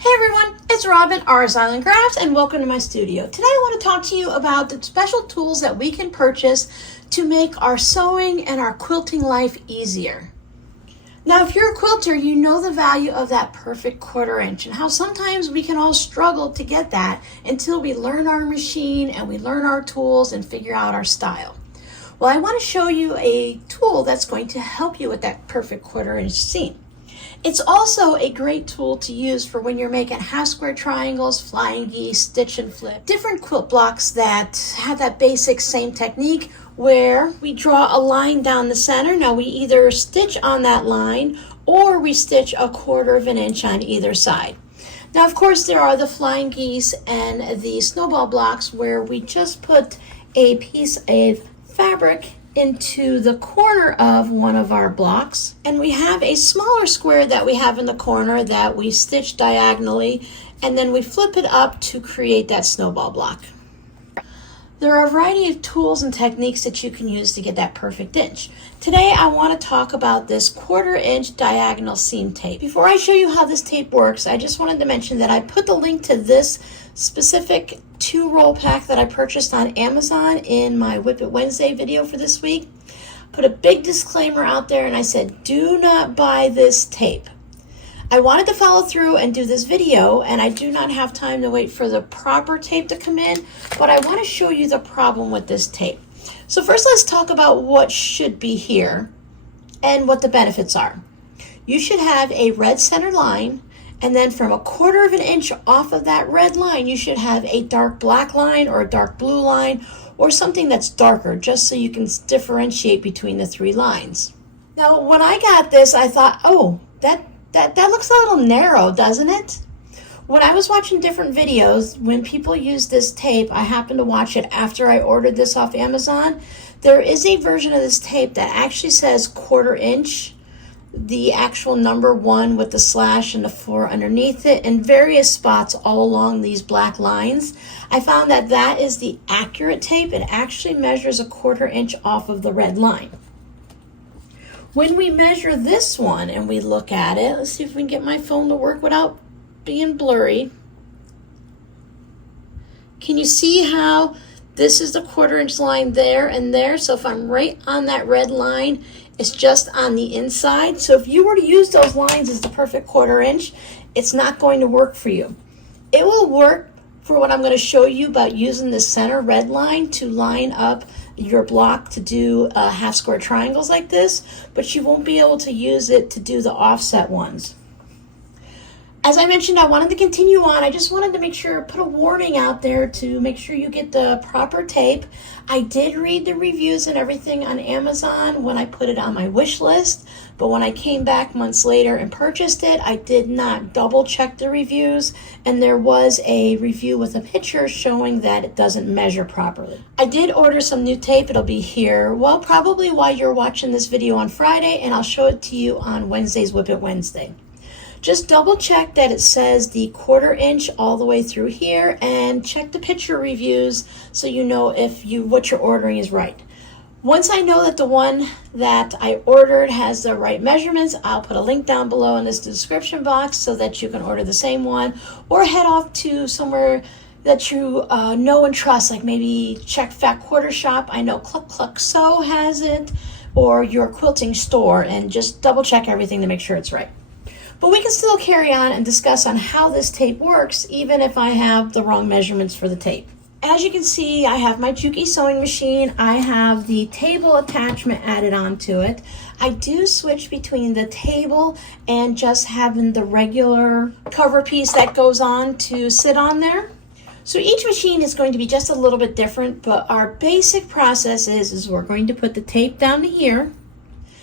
Hey everyone, it's Robin, R's Island Crafts, and welcome to my studio. Today I want to talk to you about the special tools that we can purchase to make our sewing and our quilting life easier. Now, if you're a quilter, you know the value of that perfect 1/4 inch and how sometimes we can all struggle to get that until we learn our machine and we learn our tools and figure out our style. Well, I want to show you a tool that's going to help you with that perfect 1/4 inch seam. It's also a great tool to use for when you're making half square triangles, flying geese, stitch and flip, different quilt blocks that have that basic same technique where we draw a line down the center. Now we either stitch on that line or we stitch a 1/4 inch on either side. Now, of course, there are the flying geese and the snowball blocks where we just put a piece of fabric into the corner of one of our blocks, and we have a smaller square that we have in the corner that we stitch diagonally, and then we flip it up to create that snowball block. There are a variety of tools and techniques that you can use to get that perfect inch. Today I want to talk about this 1/4 inch diagonal seam tape. Before I show you how this tape works, I just wanted to mention that I put the link to this specific 2-roll pack that I purchased on Amazon in my Whip It Wednesday video for this week. Put a big disclaimer out there and I said, do not buy this tape. I wanted to follow through and do this video, and I do not have time to wait for the proper tape to come in, but I want to show you the problem with this tape. So first let's talk about what should be here and what the benefits are. You should have a red center line, and then from a 1/4 inch off of that red line, you should have a dark black line or a dark blue line or something that's darker, just so you can differentiate between the 3 lines. Now, when I got this, I thought, oh, that looks a little narrow, doesn't it? When I was watching different videos, when people use this tape, I happened to watch it after I ordered this off Amazon. There is a version of this tape that actually says 1/4 inch, the actual number 1 with the slash and the 4 underneath it, in various spots all along these black lines. I found that that is the accurate tape. It actually measures a 1/4 inch off of the red line. When we measure this one and we look at it, let's see if we can get my phone to work without being blurry. Can you see how this is the 1/4 inch line there and there? So if I'm right on that red line, it's just on the inside. So if you were to use those lines as the perfect 1/4 inch, it's not going to work for you. It will work for what I'm going to show you about using the center red line to line up your block to do half square triangles like this, but you won't be able to use it to do the offset ones. As I mentioned, I wanted to continue on. I just wanted to make sure, put a warning out there to make sure you get the proper tape. I did read the reviews and everything on Amazon when I put it on my wish list, but when I came back months later and purchased it, I did not double check the reviews, and there was a review with a picture showing that it doesn't measure properly. I did order some new tape. It'll be here, well, probably while you're watching this video on Friday, and I'll show it to you on Wednesday's Whip It Wednesday. Just double check that it says the 1/4 inch all the way through here, and check the picture reviews so you know if what you're ordering is right. Once I know that the one that I ordered has the right measurements, I'll put a link down below in this description box so that you can order the same one, or head off to somewhere that you know and trust, like maybe check Fat Quarter Shop. I know Cluck Cluck Sew has it, or your quilting store, and just double check everything to make sure it's right. But we can still carry on and discuss on how this tape works, even if I have the wrong measurements for the tape. As you can see, I have my Juki sewing machine. I have the table attachment added onto it. I do switch between the table and just having the regular cover piece that goes on to sit on there. So each machine is going to be just a little bit different, but our basic process is we're going to put the tape down to here,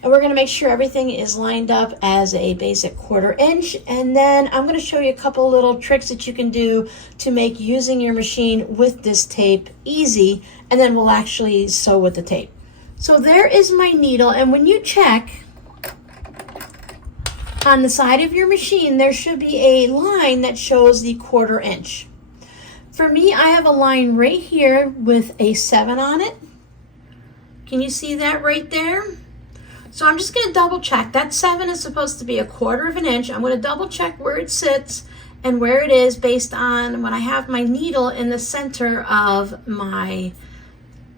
and we're going to make sure everything is lined up as a basic 1/4 inch. And then I'm going to show you a couple little tricks that you can do to make using your machine with this tape easy, and then we'll actually sew with the tape. So there is my needle, and when you check on the side of your machine, there should be a line that shows the 1/4 inch. For me, I have a line right here with a 7 on it. Can you see that right there? So I'm just going to double check. That 7 is supposed to be a 1/4 inch. I'm going to double check where it sits, and where it is based on when I have my needle in the center of my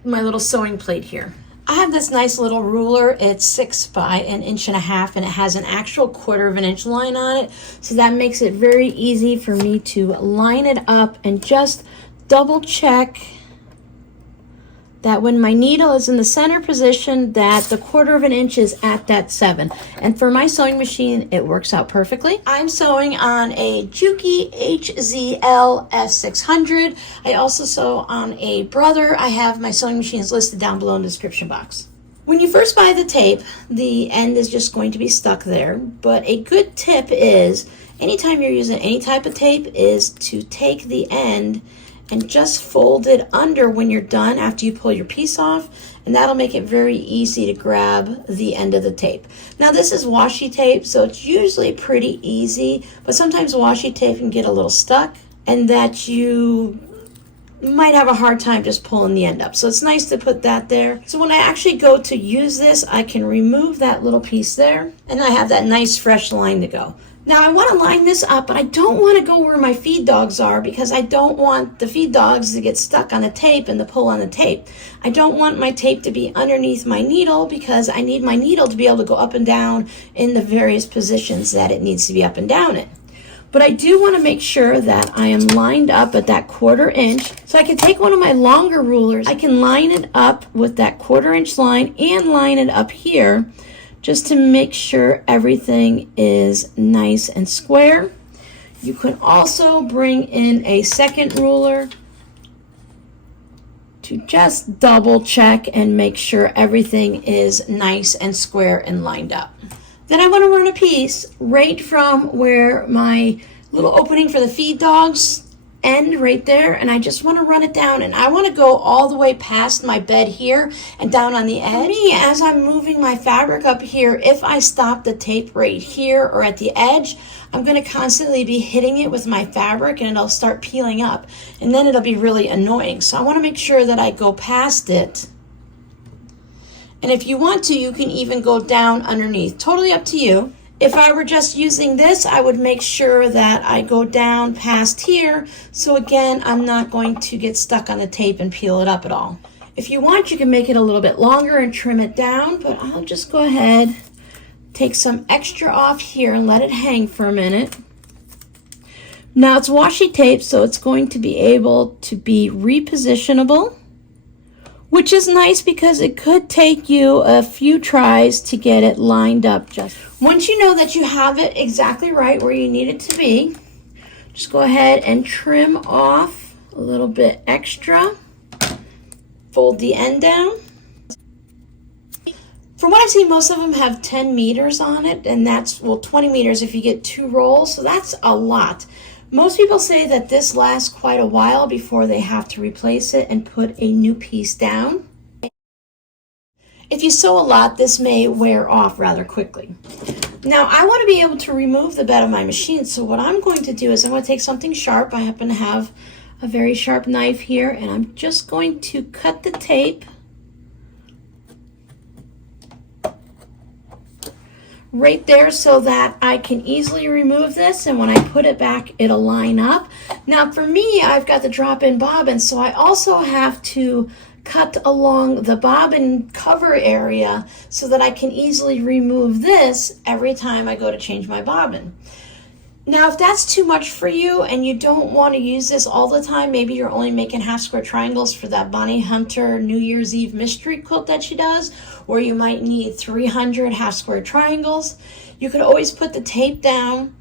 little sewing plate here. I have this nice little ruler. It's 6 by 1.5 inches, and it has an actual 1/4 of an inch line on it. So that makes it very easy for me to line it up and just double check that when my needle is in the center position, that the 1/4 of an inch is at that 7. And for my sewing machine, it works out perfectly. I'm sewing on a Juki HZL F600. I also sew on a Brother. I have my sewing machines listed down below in the description box. When you first buy the tape, the end is just going to be stuck there. But a good tip is, anytime you're using any type of tape, is to take the end and just fold it under when you're done after you pull your piece off, and that'll make it very easy to grab the end of the tape. Now this is washi tape, so it's usually pretty easy, but sometimes washi tape can get a little stuck and that you might have a hard time just pulling the end up. So it's nice to put that there. So when I actually go to use this, I can remove that little piece there, and I have that nice fresh line to go. Now I want to line this up, but I don't want to go where my feed dogs are because I don't want the feed dogs to get stuck on the tape and the pull on the tape. I don't want my tape to be underneath my needle because I need my needle to be able to go up and down in the various positions that it needs to be up and down in. But I do want to make sure that I am lined up at that 1/4 inch. So I can take one of my longer rulers, I can line it up with that 1/4 inch line and line it up here, just to make sure everything is nice and square. You can also bring in a second ruler to just double check and make sure everything is nice and square and lined up. Then I want to run a piece right from where my little opening for the feed dogs end right there, and I just want to run it down, and I want to go all the way past my bed here and down on the edge. For me, as I'm moving my fabric up here, if I stop the tape right here or at the edge, I'm going to constantly be hitting it with my fabric and it'll start peeling up, and then it'll be really annoying. So I want to make sure that I go past it. And if you want to, you can even go down underneath. Totally up to you. If I were just using this, I would make sure that I go down past here. So again, I'm not going to get stuck on the tape and peel it up at all. If you want, you can make it a little bit longer and trim it down, but I'll just go ahead, take some extra off here and let it hang for a minute. Now it's washi tape, so it's going to be able to be repositionable, which is nice because it could take you a few tries to get it lined up. Just once you know that you have it exactly right where you need it to be, just go ahead and trim off a little bit extra. Fold the end down. From what I've seen, most of them have 10 meters on it, and that's, well, 20 meters if you get 2 rolls, so that's a lot. Most people say that this lasts quite a while before they have to replace it and put a new piece down. If you sew a lot, this may wear off rather quickly. Now, I want to be able to remove the bed of my machine, so what I'm going to do is I'm going to take something sharp. I happen to have a very sharp knife here, and I'm just going to cut the tape right there so that I can easily remove this, and when I put it back, it'll line up. Now for me, I've got the drop-in bobbin, so I also have to cut along the bobbin cover area so that I can easily remove this every time I go to change my bobbin. Now, if that's too much for you and you don't want to use this all the time, maybe you're only making half square triangles for that Bonnie Hunter New Year's Eve mystery quilt that she does, or you might need 300 half square triangles, you could always put the tape down,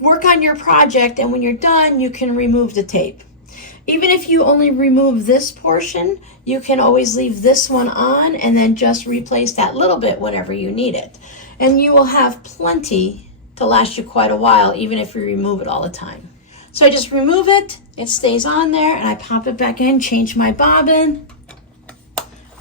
work on your project, and when you're done, you can remove the tape. Even if you only remove this portion, you can always leave this one on and then just replace that little bit whenever you need it. And you will have plenty to last you quite a while, even if you remove it all the time. So I just remove it, it stays on there, and I pop it back in, change my bobbin,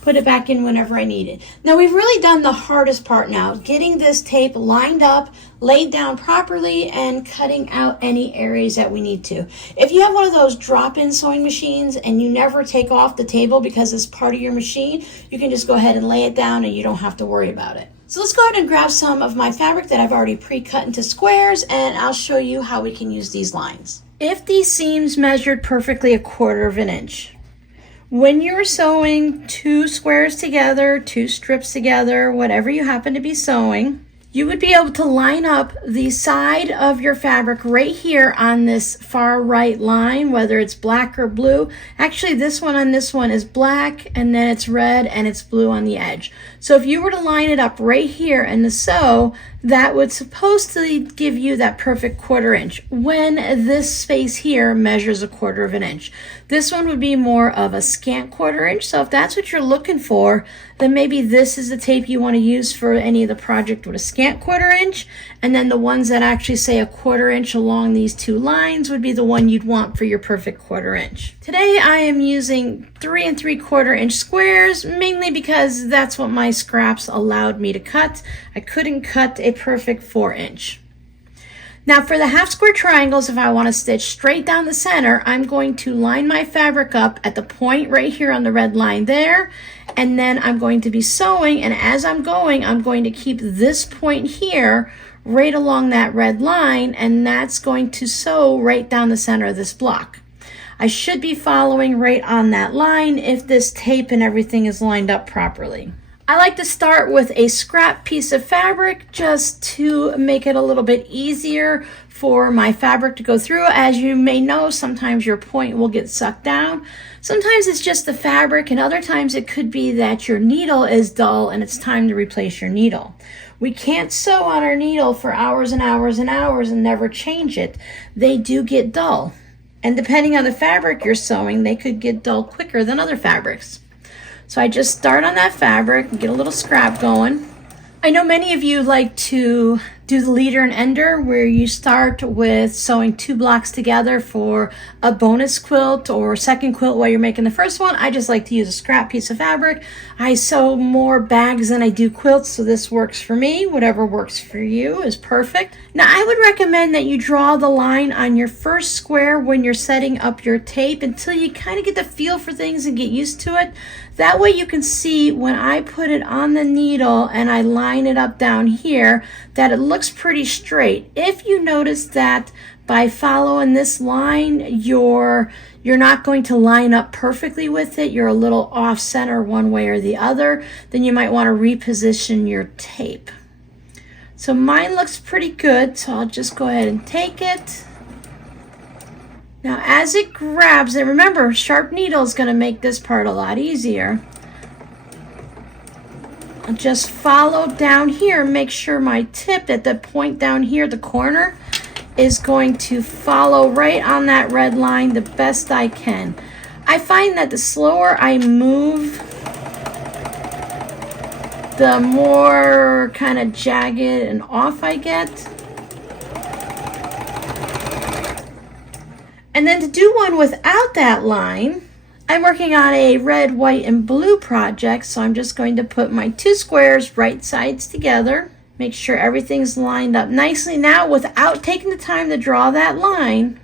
put it back in whenever I need it. Now we've really done the hardest part now, getting this tape lined up, laid down properly, and cutting out any areas that we need to. If you have one of those drop-in sewing machines and you never take off the table because it's part of your machine, you can just go ahead and lay it down and you don't have to worry about it. So let's go ahead and grab some of my fabric that I've already pre-cut into squares, and I'll show you how we can use these lines. If these seams measured perfectly 1/4 of an inch, when you're sewing 2 squares together, 2 strips together, whatever you happen to be sewing, you would be able to line up the side of your fabric right here on this far right line, whether it's black or blue. Actually, this one on this one is black, and then it's red and it's blue on the edge. So if you were to line it up right here and to sew, that would supposedly give you that perfect 1/4 inch when this space here measures 1/4 of an inch. This one would be more of a scant 1/4 inch. So if that's what you're looking for, then maybe this is the tape you want to use for any of the project with a scant 1/4 inch. And then the ones that actually say 1/4 inch along these 2 lines would be the one you'd want for your perfect 1/4 inch. Today I am using 3 3/4 inch squares, mainly because that's what my scraps allowed me to cut. I couldn't cut a perfect 4 inch. Now for the half square triangles, if I want to stitch straight down the center, I'm going to line my fabric up at the point right here on the red line there, and then I'm going to be sewing, and as I'm going to keep this point here right along that red line, and that's going to sew right down the center of this block. I should be following right on that line if this tape and everything is lined up properly. I like to start with a scrap piece of fabric just to make it a little bit easier for my fabric to go through. As you may know, sometimes your point will get sucked down. Sometimes it's just the fabric, and other times it could be that your needle is dull and it's time to replace your needle. We can't sew on our needle for hours and hours and hours and never change it. They do get dull. And depending on the fabric you're sewing, they could get dull quicker than other fabrics. So I just start on that fabric and get a little scrap going. I know many of you like to do the leader and ender, where you start with sewing 2 blocks together for a bonus quilt or second quilt while you're making the first one. I just like to use a scrap piece of fabric. I sew more bags than I do quilts, so this works for me. Whatever works for you is perfect. Now I would recommend that you draw the line on your first square when you're setting up your tape until you kind of get the feel for things and get used to it. That way you can see when I put it on the needle and I line it up down here that it looks pretty straight. If you notice that by following this line you're not going to line up perfectly with it, you're a little off center one way or the other, then you might want to reposition your tape. So mine looks pretty good, so I'll just go ahead and take it. Now as it grabs, and remember, sharp needle is going to make this part a lot easier. I'll just follow down here, make sure my tip at the point down here, the corner, is going to follow right on that red line the best I can. I find that the slower I move, the more kind of jagged and off I get. And then to do one without that line, I'm working on a red, white, and blue project, so I'm just going to put my 2 squares right sides together. Make sure everything's lined up nicely. Now, without taking the time to draw that line,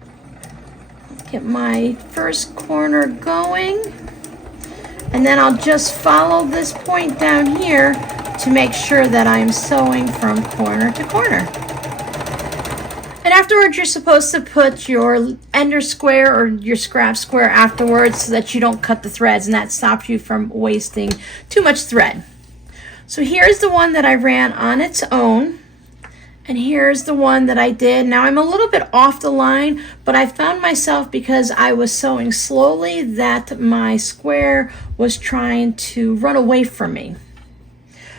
get my first corner going, and then I'll just follow this point down here to make sure that I'm sewing from corner to corner. And afterwards, you're supposed to put your ender square or your scrap square afterwards so that you don't cut the threads, and that stops you from wasting too much thread. So here's the one that I ran on its own, and here's the one that I did. Now I'm a little bit off the line, but I found myself, because I was sewing slowly, that my square was trying to run away from me.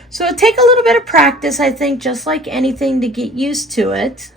So it'll take a little bit of practice, I think, just like anything, to get used to it.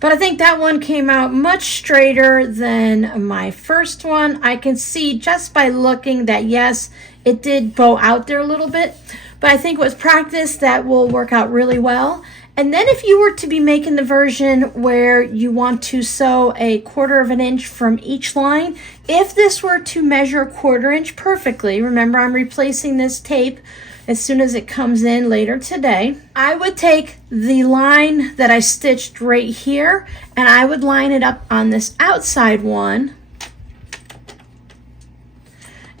But I think that one came out much straighter than my first one. I can see just by looking that, yes, it did bow out there a little bit. But I think with practice, that will work out really well. And then if you were to be making the version where you want to sew 1/4 of an inch from each line, if this were to measure 1/4 inch perfectly, remember I'm replacing this tape as soon as it comes in later today, I would take the line that I stitched right here and I would line it up on this outside one.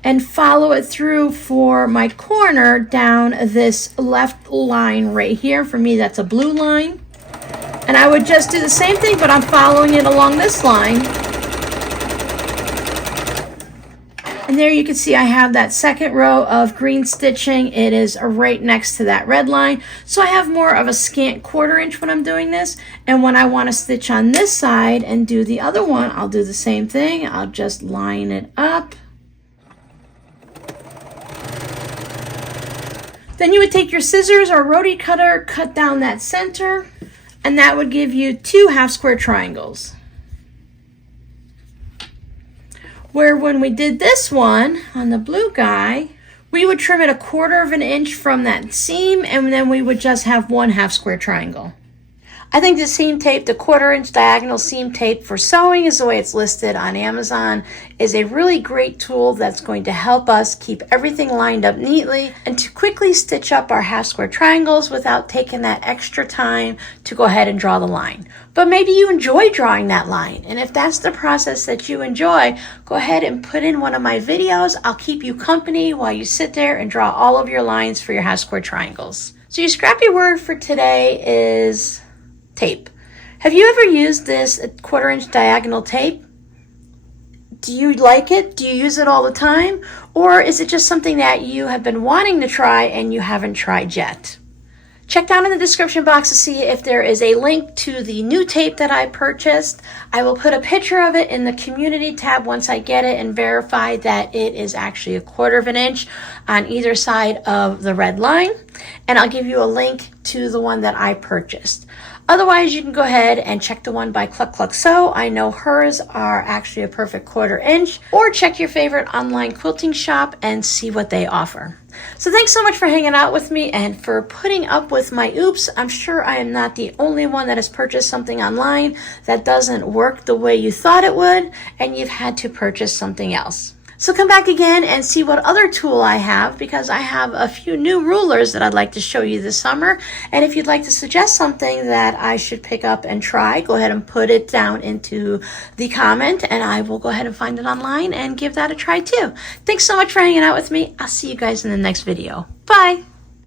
and follow it through for my corner down this left line right here. For me, that's a blue line. And I would just do the same thing, but I'm following it along this line. And there you can see I have that second row of green stitching. It is right next to that red line. So I have more of a scant 1/4 inch when I'm doing this. And when I want to stitch on this side and do the other one, I'll do the same thing. I'll just line it up. Then you would take your scissors or rotary cutter, cut down that center, and that would give you 2 half square triangles. Where when we did this one on the blue guy, we would trim it 1/4 inch from that seam, and then we would just have 1 half square triangle. I think the seam tape, the 1/4 inch diagonal seam tape for sewing is the way it's listed on Amazon, is a really great tool that's going to help us keep everything lined up neatly and to quickly stitch up our half square triangles without taking that extra time to go ahead and draw the line. But maybe you enjoy drawing that line, and if that's the process that you enjoy, go ahead and put in one of my videos. I'll keep you company while you sit there and draw all of your lines for your half square triangles. So your scrappy word for today is tape. Have you ever used this 1/4 inch diagonal tape? Do you like it? Do you use it all the time? Or is it just something that you have been wanting to try and you haven't tried yet? Check down in the description box to see if there is a link to the new tape that I purchased. I will put a picture of it in the community tab once I get it and verify that it is actually 1/4 inch on either side of the red line. And I'll give you a link to the one that I purchased. Otherwise, you can go ahead and check the one by Cluck Cluck Sew. I know hers are actually a perfect 1/4 inch. Or check your favorite online quilting shop and see what they offer. So thanks so much for hanging out with me and for putting up with my oops. I'm sure I am not the only one that has purchased something online that doesn't work the way you thought it would, and you've had to purchase something else. So come back again and see what other tool I have, because I have a few new rulers that I'd like to show you this summer. And if you'd like to suggest something that I should pick up and try, go ahead and put it down into the comment and I will go ahead and find it online and give that a try too. Thanks so much for hanging out with me. I'll see you guys in the next video. Bye.